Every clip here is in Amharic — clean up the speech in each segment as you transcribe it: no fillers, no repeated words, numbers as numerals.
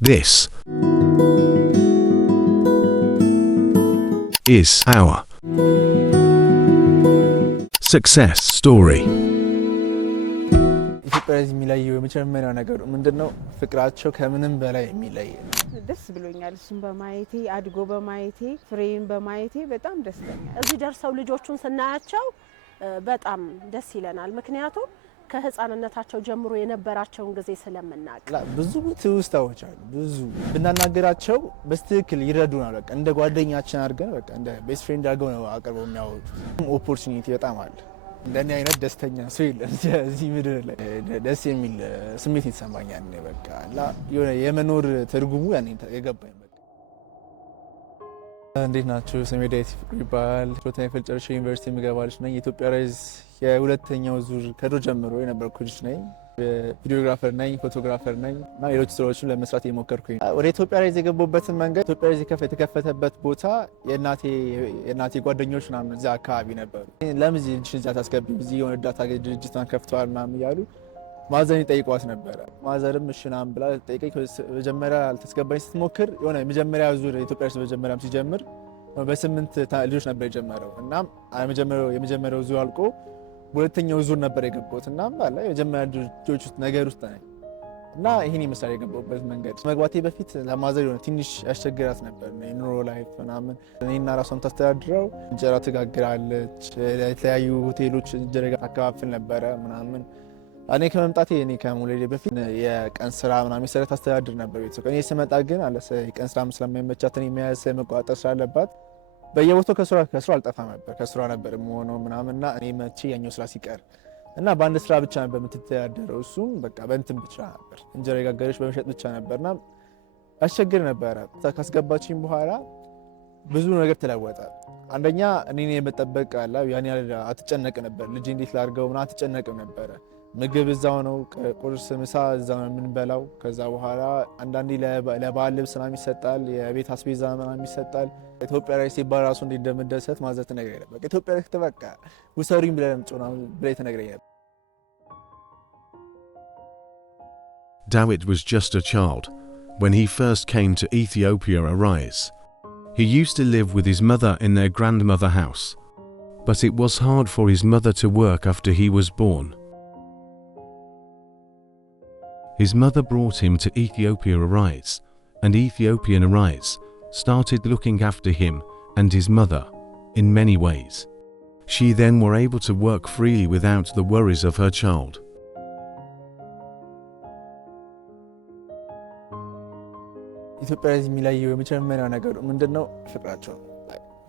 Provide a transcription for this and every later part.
This is our success story. ኢትዮጵያ የሚለየው የመጀመሪያው ነገር ምንድነው? ፍቅራቸው ከምንም በላይ የሚለይ ነው። ደስ ብሎኛል እሱን በማየቴ አድጎ በማየቴ ፍሬም በማየቴ በጣም ደስተኛ። እዚህ ደርሰው ልጆቹን ስናያቸው በጣም ደስ ይለናል። ምክንያቱም ከህፃንነታቸው ጀምሮ የነበራቸውን ጊዜ ስለምናቅ ብዙ ትውስታዎች አሉ። ብዙ ብናናገራቸው በስትክክል ይረዱናል። በቃ እንደ ጓደኛችን አድርገን በቃ እንደ ቤስት ፍሬንድ አድርገው ነው አቅርበው የሚያወሩት። ኦፖርቹኒቲ በጣም አለ። እንደኔ አይነት ደስተኛ ሰው የለም እዚህ ምድር ላይ። ደስ የሚል ስሜት ይሰማኛል በቃ እና የመኖር ትርጉሙ ያኔ የገባኝ በቃ። እንዴት ናችሁ? ስሜ ዳዊት ይባላል። ሁለተኛ ክፍል ጨርሼ ዩኒቨርሲቲ የምገባ ልጅ ነኝ። የኢትዮጵያ ራይዝ የሁለተኛው ዙር ከድሮ ጀምሮ የነበርኩ ልጅ ነኝ። ቪዲዮግራፈር ነኝ፣ ፎቶግራፈር ነኝ እና ሌሎች ስራዎችን ለመስራት እየሞከርኩኝ። ወደ ኢትዮጵያ ራይዝ የገባሁበትን መንገድ ኢትዮጵያ ራይዝ የተከፈተበት ቦታ የእናቴ ጓደኞች ምናምን እዚያ አካባቢ ነበሩ። ለምን እዚህ ልጅ እዚያ ታስገቢው? እዚህ የሆነ እርዳታ ድርጅቷን ከፍተዋል ምናምን እያሉ ማዘርን ይጠይቋት ነበረ። ማዘርም እሺ ምናምን ብላ ጠይቀኝ። መጀመሪያ አልተስገባኝ ስትሞክር የሆነ የመጀመሪያ ዙር ኢትዮጵያ ራይዝ መጀመሪያም ሲጀምር በ8 ልጆች ነበር የጀመረው እና የመጀመሪያው ዙር አልቆ በሁለተኛው ዙር ነበር የገባሁት እና ባላ የመጀመሪያ ልጆች ውስጥ ነገር ውስጥ ነኝ እና ይሄን ይመስላል የገባሁበት መንገድ። መግባቴ በፊት ለማዘር የሆነ ትንሽ ያስቸግራት ነበር የኑሮ ላይፍ ምናምን። እኔና ራሷን ታስተዳድረው እንጀራ ትጋግራለች፣ የተለያዩ ሆቴሎች እንጀራ ታከፋፍል ነበረ ምናምን። እኔ ከመምጣቴ ከመውለዴ በፊት የቀን ስራ ምናምን የሰራ ታስተዳድር ነበር ቤተሰብ። እኔ ስመጣ ግን የቀን ስራ ስለማይመቻት እኔ መያዝ መቆጣጠር ስላለባት በየቦታው ከስራ አልጠፋ ነበር። ከስራ ነበር የምሆነው ምናምንና እኔ መቼ ያኛው ስራ ሲቀር እና በአንድ ስራ ብቻ ነበር የምትተዳደረው። እሱም በቃ በእንትን ብቻ ነበር እንጀራ የጋገረች በመሸጥ ብቻ ነበርና አስቸግር ነበረ። ካስገባችኝ በኋላ ብዙ ነገር ተለወጠ። አንደኛ እኔን የመጠበቅ አላ ያን ያህል አትጨነቅ ነበር። ልጅ እንዴት ላድርገው ምናምን አትጨነቅም ነበረ። ምግብ እዛው ነው፣ ቁርስ ምሳ እዛው ነው የምንበላው። ከዛ በኋላ አንዳንዴ ለበዓል ልብስ ምናምን ይሰጣል፣ የቤት አስቤዛ ምናምን ይሰጣል። ኢትዮጵያ ራይዝ ሲባል ራሱ እንዴት እንደምደሰት ማዘር ትነግረኝ ነበር። በቃ ኢትዮጵያ ራይዝ በቃ ውሰሩኝ ብለህ ትነግረኝ ነበር። Dawit was just a child when he first came to Ethiopia Arise. He used to live with his mother in their grandmother house, but it was hard for his mother to work after he was born. His mother brought him to Ethiopia Arise, and Ethiopian Arise started looking after him and his mother in many ways. She then were able to work freely without the worries of her child. ኢትዮጵያ ራይዝ የሚለየው የመጀመሪያው ነገር ምንድነው?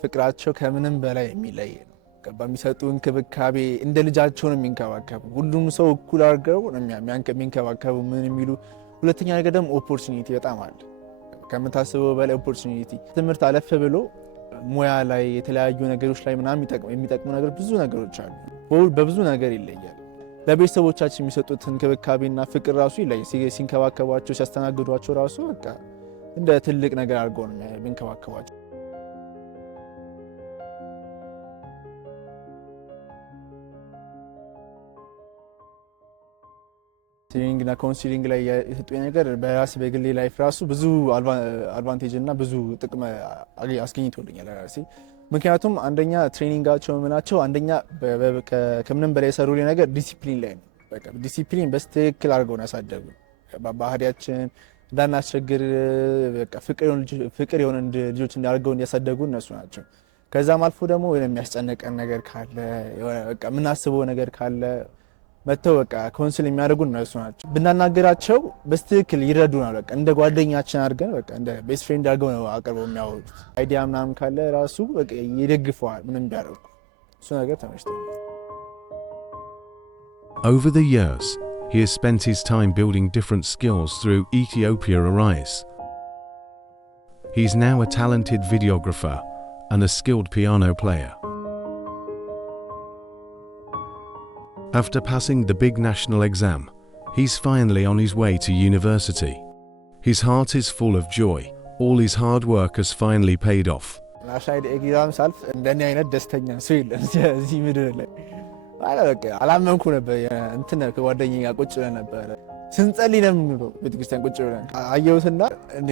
ፍቅራቸው ከምንም በላይ የሚለይ ነው። በሚሰጡ እንክብካቤ እንደ ልጃቸው ነው የሚንከባከቡ። ሁሉም ሰው እኩል አድርገው ነው የሚንከባከቡ ምን የሚሉ። ሁለተኛ ነገር ደግሞ ኦፖርቹኒቲ በጣም አለ፣ ከምታስበው በላይ ኦፖርቹኒቲ። ትምህርት አለፈ ብሎ ሙያ ላይ የተለያዩ ነገሮች ላይ ምናምን የሚጠቅሙ ነገር ብዙ ነገሮች አሉ። በብዙ ነገር ይለያል። ለቤተሰቦቻችን የሚሰጡት እንክብካቤና ፍቅር ራሱ ይለያል። ሲንከባከቧቸው ሲያስተናግዷቸው ራሱ በቃ እንደ ትልቅ ነገር አድርገው ነው የሚንከባከቧቸው። ትሬኒንግ እና ካውንሲሊንግ ላይ የሰጡኝ ነገር በራሴ በግሌ ላይፍ ራሱ ብዙ አድቫንቴጅ እና ብዙ ጥቅም አስገኝቶልኛል ራሴ። ምክንያቱም አንደኛ ትሬኒንጋቸው ምናቸው አንደኛ ከምንም በላይ የሰሩልኝ ነገር ዲሲፕሊን ላይ ነው። በቃ ዲሲፕሊን በስትክክል አድርገው ነው ያሳደጉ። ባህሪያችን እንዳናስቸግር በቃ ፍቅር የሆነ ልጆች እንዳደርገው እንዲያሳደጉ እነሱ ናቸው። ከዛም አልፎ ደግሞ የሚያስጨንቀን ነገር ካለ በቃ የምናስበው ነገር ካለ መተው በቃ ካውንስል የሚያደርጉ እነሱ ናቸው። ብናናገራቸው በስትክክል ይረዱናል። በቃ እንደ ጓደኛችን አድርገን በቃ እንደ ቤስት ፍሬንድ አድርገው ነው አቅርበው የሚያወሩት። አይዲያ ምናምን ካለ ራሱ በቃ ይደግፈዋል ምንም ቢያደርጉ። እሱ ነገር ተመችቶኛል። Over the years, he has spent his time building different skills through Ethiopia Arise. He is now a talented videographer and a skilled piano player. After passing the big national exam, he's finally on his way to university. His heart is full of joy. All his hard work has finally paid off. ናሽናል ኤግዛም ሳልፍ እንደኔ አይነት ደስተኛ ሰው የለም እዚህ ምድር ላይ። በቃ አላመንኩ ነበር። እንትን ከጓደኛዬ ጋር ቁጭ ብለን ነበረ ስንጸልይ ነው የምንውለው ቤተክርስቲያን ቁጭ ብለን አየሁትና እንዴ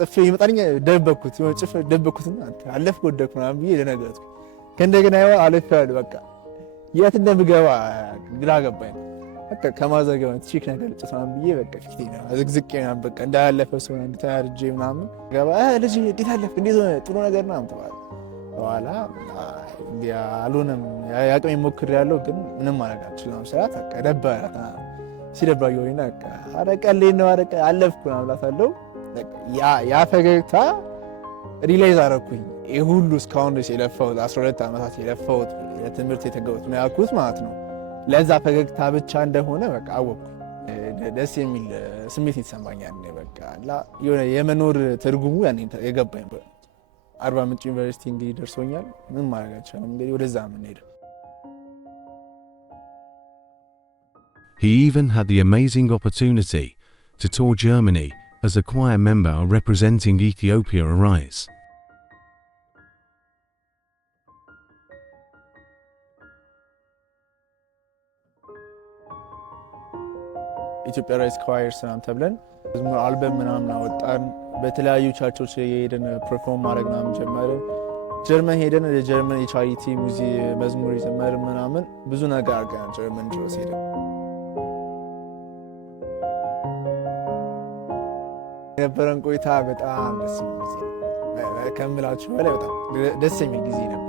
ጽፌ ይመጣልኝ ደበኩት የሆነ ጽፌ ደበኩትና አለፍኩ ወደኩ ምናምን ብዬ ደነገጥኩ። ከእንደገና ያው አለፍኩ በቃ የት እንደምገባ ግራ ገባኝ። በቃ ከማዘገብ ቺክ ነገር ልጽፋም ብዬ በቃ ፊቴ ነው ዝግዝቄ ምናምን በቃ እንዳያለፈ ሰው እንድታርጄ ምናምን ገባ ልጅ እንዴት አለፍክ እንዴት ሆነ ጥሩ ነገር ነው ተባለ። በኋላ አልሆነም ያቅሜ ሞክሬያለሁ ግን ምንም ማድረግ አልችልም ስላት በቃ ደበራት ሲደብራየውና በቃ አረቀልኝ ነው አረቀ አለፍኩ አምላታለሁ። ያ ፈገግታ ሪላይዝ አረኩኝ ይሄ ሁሉ እስካሁን ድረስ የለፋሁት 12 ዓመታት የለፋሁት የትምህርት የተገቡት ነው ያልኩት ማለት ነው ለዛ ፈገግታ ብቻ እንደሆነ በቃ አወቅኩ። ደስ የሚል ስሜት ይሰማኛል በቃ የሆነ የመኖር ትርጉሙ ያኔ የገባኝ። አርባ ምንጭ ዩኒቨርሲቲ እንግዲህ ደርሶኛል ምን ማድረግ አልቻለም እንግዲህ ወደዛ ምን ሄደ። He even had the amazing opportunity to tour Germany as a choir member representing Ethiopia Arise. ኢትዮጵያ ራይዝ ኳየርስ ምናምን ተብለን መዝሙር አልበም ምናምን አወጣን። በተለያዩ ቸርቾች የሄድን ፐርፎርም ማድረግ ምናምን ጀመርን። ጀርመን ሄደን የጀርመን የቻሪቲ መዝሙር የዘመርን ምናምን ብዙ ነገር አድርገናል። ጀርመን ድረስ ሄደን የነበረን ቆይታ በጣም ደስ የሚል ጊዜ ከምላችሁ በላይ በጣም ደስ የሚል ጊዜ ነበር።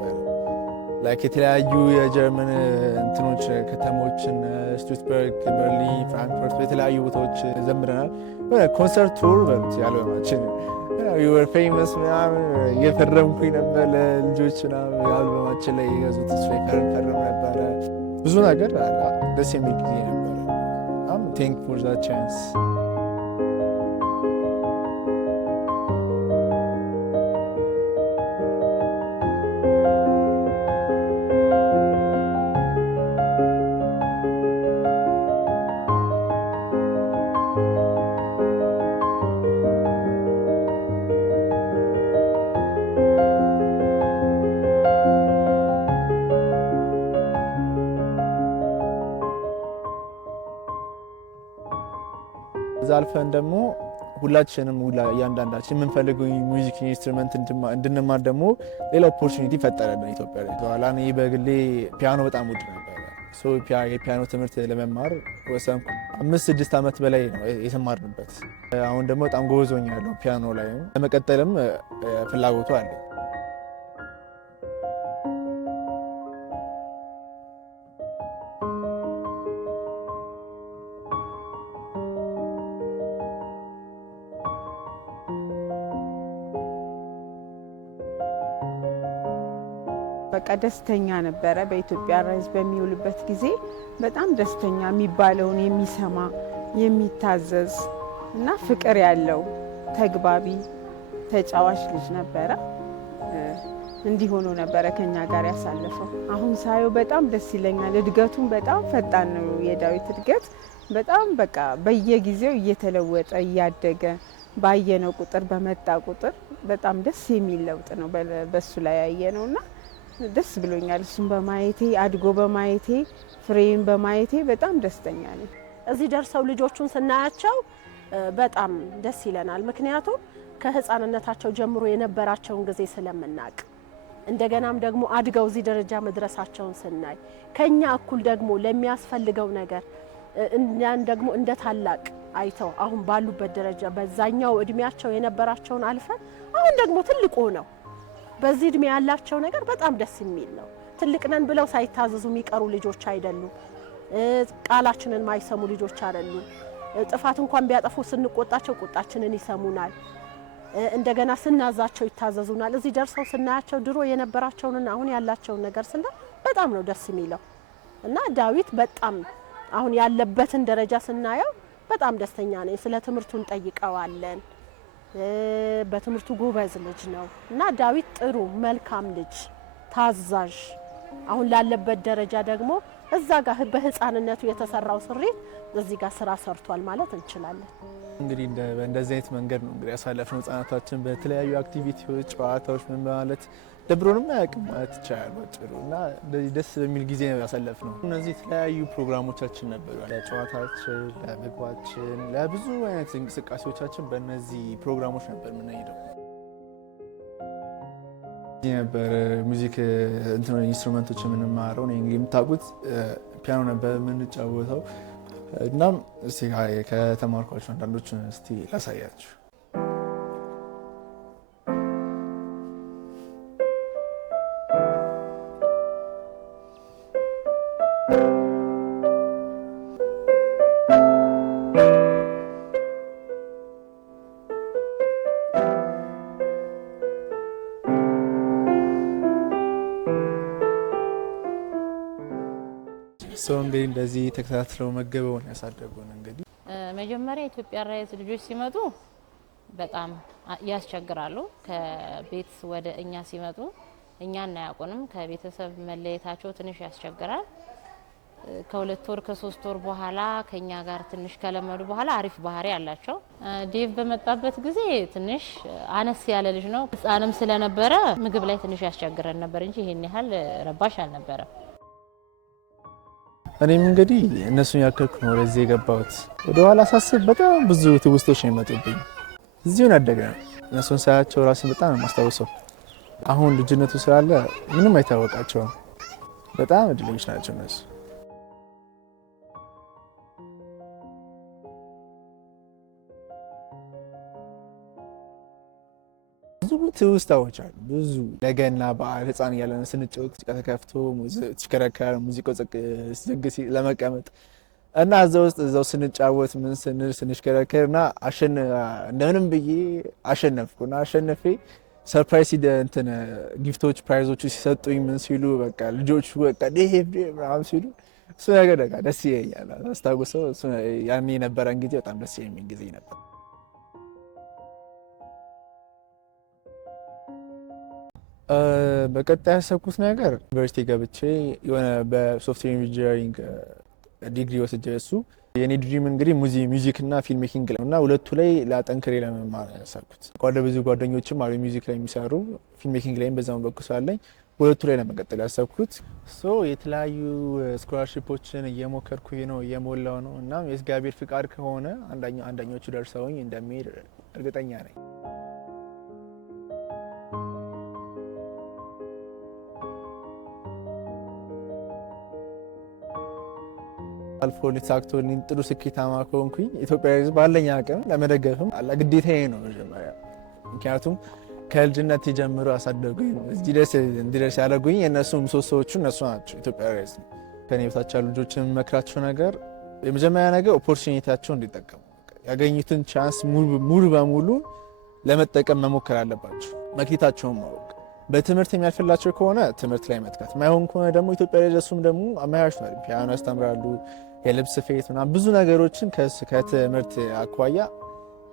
ላይክ የተለያዩ የጀርመን እንትኖች ከተሞችን ስቱትበርግ፣ በርሊን፣ ፍራንክፈርት የተለያዩ ቦታዎች ዘምረናል። ኮንሰርት ቱር በሉት የአልበማችን ዩወር ፌመስ ምናምን እየፈረምኩኝ ነበር ለልጆች ምናምን የአልበማችን ላይ የገዙት እሱ ፈረም ነበረ። ብዙ ነገር ደስ የሚል ጊዜ ነበረ። በጣም ቴንክ ፎር ዛት ቻንስ። ዛልፈን ደግሞ ሁላችንም እያንዳንዳችን የምንፈልገው ሚውዚክ ኢንስትሩመንት እንድንማር ደግሞ ሌላ ኦፖርቹኒቲ ፈጠረልን ኢትዮጵያ ላይ። በኋላ እኔ በግሌ ፒያኖ በጣም ውድ ነበር። የፒያኖ ትምህርት ለመማር ወሰንኩ። 5-6 ዓመት በላይ ነው የተማርንበት። አሁን ደግሞ በጣም ጎበዝ ሆኛለሁ ፒያኖ ላይ። ለመቀጠልም ፍላጎቱ አለ። በቃ ደስተኛ ነበረ። በኢትዮጵያ ራይዝ በሚውልበት ጊዜ በጣም ደስተኛ የሚባለውን የሚሰማ የሚታዘዝ እና ፍቅር ያለው ተግባቢ ተጫዋች ልጅ ነበረ። እንዲሆኑ ነበረ ከኛ ጋር ያሳለፈው። አሁን ሳየው በጣም ደስ ይለኛል። እድገቱን በጣም ፈጣን ነው የዳዊት እድገት። በጣም በቃ በየጊዜው እየተለወጠ እያደገ ባየነው ቁጥር በመጣ ቁጥር በጣም ደስ የሚል ለውጥ ነው በሱ ላይ ያየነውና ደስ ብሎኛል። እሱን በማየቴ አድጎ በማየቴ ፍሬን በማየቴ በጣም ደስተኛ ነኝ። እዚህ ደርሰው ልጆቹን ስናያቸው በጣም ደስ ይለናል። ምክንያቱም ከህፃንነታቸው ጀምሮ የነበራቸውን ጊዜ ስለምናቅ እንደገናም ደግሞ አድገው እዚህ ደረጃ መድረሳቸውን ስናይ ከኛ እኩል ደግሞ ለሚያስፈልገው ነገር እኛን ደግሞ እንደ ታላቅ አይተው አሁን ባሉበት ደረጃ በዛኛው እድሜያቸው የነበራቸውን አልፈን አሁን ደግሞ ትልቁ ነው በዚህ እድሜ ያላቸው ነገር በጣም ደስ የሚል ነው። ትልቅ ነን ብለው ሳይታዘዙ የሚቀሩ ልጆች አይደሉም። ቃላችንን ማይሰሙ ልጆች አይደሉም። ጥፋት እንኳን ቢያጠፉ ስንቆጣቸው ቁጣችንን ይሰሙናል። እንደገና ስናዛቸው ይታዘዙናል። እዚህ ደርሰው ስናያቸው ድሮ የነበራቸውንና አሁን ያላቸውን ነገር ስናይ በጣም ነው ደስ የሚለው እና ዳዊት በጣም አሁን ያለበትን ደረጃ ስናየው በጣም ደስተኛ ነኝ። ስለ ትምህርቱን ጠይቀዋለን። በትምህርቱ ጎበዝ ልጅ ነው እና ዳዊት ጥሩ መልካም ልጅ ታዛዥ፣ አሁን ላለበት ደረጃ ደግሞ እዛ ጋር በህፃንነቱ የተሰራው ስሪት እዚህ ጋር ስራ ሰርቷል ማለት እንችላለን። እንግዲህ እንደዚህ አይነት መንገድ ነው እንግዲህ ያሳለፍነው ህጻናታችን በተለያዩ አክቲቪቲዎች፣ ጨዋታዎች ምን በማለት ደብሮንም አያውቅም ማለት ይቻላል ባጭሩ። እና እንደዚህ ደስ በሚል ጊዜ ነው ያሳለፍነው። እነዚህ የተለያዩ ፕሮግራሞቻችን ነበሩ፣ ለጨዋታችን፣ ለምግባችን፣ ለብዙ አይነት እንቅስቃሴዎቻችን በእነዚህ ፕሮግራሞች ነበር የምንሄደው። እዚህ ነበር ሙዚክ ኢንስትሩመንቶች የምንማረው። እንግዲህ የምታውቁት ፒያኖ ነበር የምንጫወተው። እናም እስቲ ከተማርኳቸው አንዳንዶቹን እስቲ ላሳያችሁ። ሰው እንግዲህ እንደዚህ ተከታትለው መገበውን ያሳደጉን። እንግዲህ መጀመሪያ ኢትዮጵያ ራይዝ ልጆች ሲመጡ በጣም ያስቸግራሉ። ከቤት ወደ እኛ ሲመጡ እኛን አያውቁንም። ከቤተሰብ መለየታቸው ትንሽ ያስቸግራል። ከ2 ወር ከ3 ወር በኋላ ከኛ ጋር ትንሽ ከለመዱ በኋላ አሪፍ ባህሪ አላቸው። ዴቭ በመጣበት ጊዜ ትንሽ አነስ ያለ ልጅ ነው። ህፃንም ስለነበረ ምግብ ላይ ትንሽ ያስቸግረን ነበር እንጂ ይሄን ያህል ረባሽ አልነበረም። እኔም እንግዲህ እነሱን ያከልኩ ነው ወደዚህ የገባሁት። ወደ ኋላ ሳስብ በጣም ብዙ ትውስቶች ነው የመጡብኝ። እዚሁን አደገ እነሱን ሳያቸው ራሴን በጣም ነው የማስታውሰው። አሁን ልጅነቱ ስላለ ምንም አይታወቃቸውም። በጣም እድለኞች ናቸው እነሱ። ብዙ ትውስታዎች አሉ። ብዙ ለገና በዓል ህፃን እያለን ስንጫወት ጭቃ ተከፍቶ ተሽከረከረ ሙዚቃው ሲዘግስ ለመቀመጥ እና እዛው ስንጫወት ምን ስንል ስንሽከረከር እና እንደምንም ብዬ አሸነፍኩና አሸነፌ ሰርፕራይዝ እንትን ጊፍቶች ፕራይዞቹ ሲሰጡኝ ምን ሲሉ በቃ ልጆቹ በቃ ዴቭ ምናምን ሲሉ እሱ ነገር በቃ ደስ ይለኛል። አስታውሰው ያኔ የነበረን ጊዜ በጣም ደስ የሚል ጊዜ ነበር። በቀጣይ ያሰብኩት ነገር ዩኒቨርሲቲ ገብቼ የሆነ በሶፍትዌር ኢንጂነሪንግ ዲግሪ ወስጄ እሱ የኔ ድሪም እንግዲህ ሚውዚክ እና ፊልም ሜኪንግ ላይ እና ሁለቱ ላይ ላጠንክሬ ለመማር ያሰብኩት። ብዙ ጓደኞችም አሉ ሚውዚክ ላይ የሚሰሩ ፊልም ሜኪንግ ላይም በዛም በኩል ስላለኝ ሁለቱ ላይ ለመቀጠል ያሰብኩት። የተለያዩ ስኮላርሺፖችን እየሞከርኩኝ ነው እየሞላው ነው። እናም የእግዚአብሔር ፍቃድ ከሆነ አንደኞቹ ደርሰውኝ እንደሚሄድ እርግጠኛ ነኝ። አልፎ ሊሳክቶልኝ ጥሩ ስኬታማ ከሆንኩኝ ኢትዮጵያ ሕዝብ ባለኝ አቅም ለመደገፍም ግዴታዬ ነው መጀመሪያ። ምክንያቱም ከልጅነት ጀምሮ ያሳደጉኝ እዚህ ድረስ እንዲደርስ ያደረጉኝ የእነሱ ምሰሶዎቹ እነሱ ናቸው። ኢትዮጵያ ሕዝብ ከኔ በታች ያሉ ልጆችን የምመክራቸው ነገር የመጀመሪያ ነገር ኦፖርቹኒቲያቸውን እንዲጠቀሙ ያገኙትን ቻንስ ሙሉ በሙሉ ለመጠቀም መሞከር አለባቸው። መክሊታቸውን ማወቅ በትምህርት የሚያልፍላቸው ከሆነ ትምህርት ላይ መትካት፣ ማይሆን ከሆነ ደግሞ ኢትዮጵያ ላይ ደሱም ደግሞ አማያሽታል ፒያኖ ያስተምራሉ፣ የልብስ ስፌት ምናምን ብዙ ነገሮችን ከትምህርት አኳያ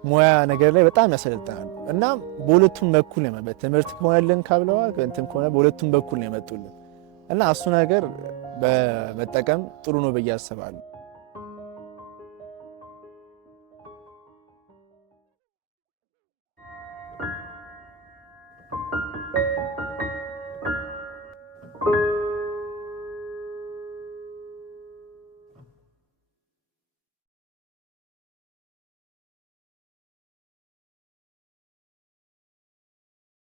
ሙያ ነገር ላይ በጣም ያሰለጥናሉ። እና በሁለቱም በኩል ነው በትምህርት ከሆነልን ካብለዋል እንትን ከሆነ በሁለቱም በኩል ነው የመጡልን እና እሱ ነገር በመጠቀም ጥሩ ነው ብዬ አስባለሁ።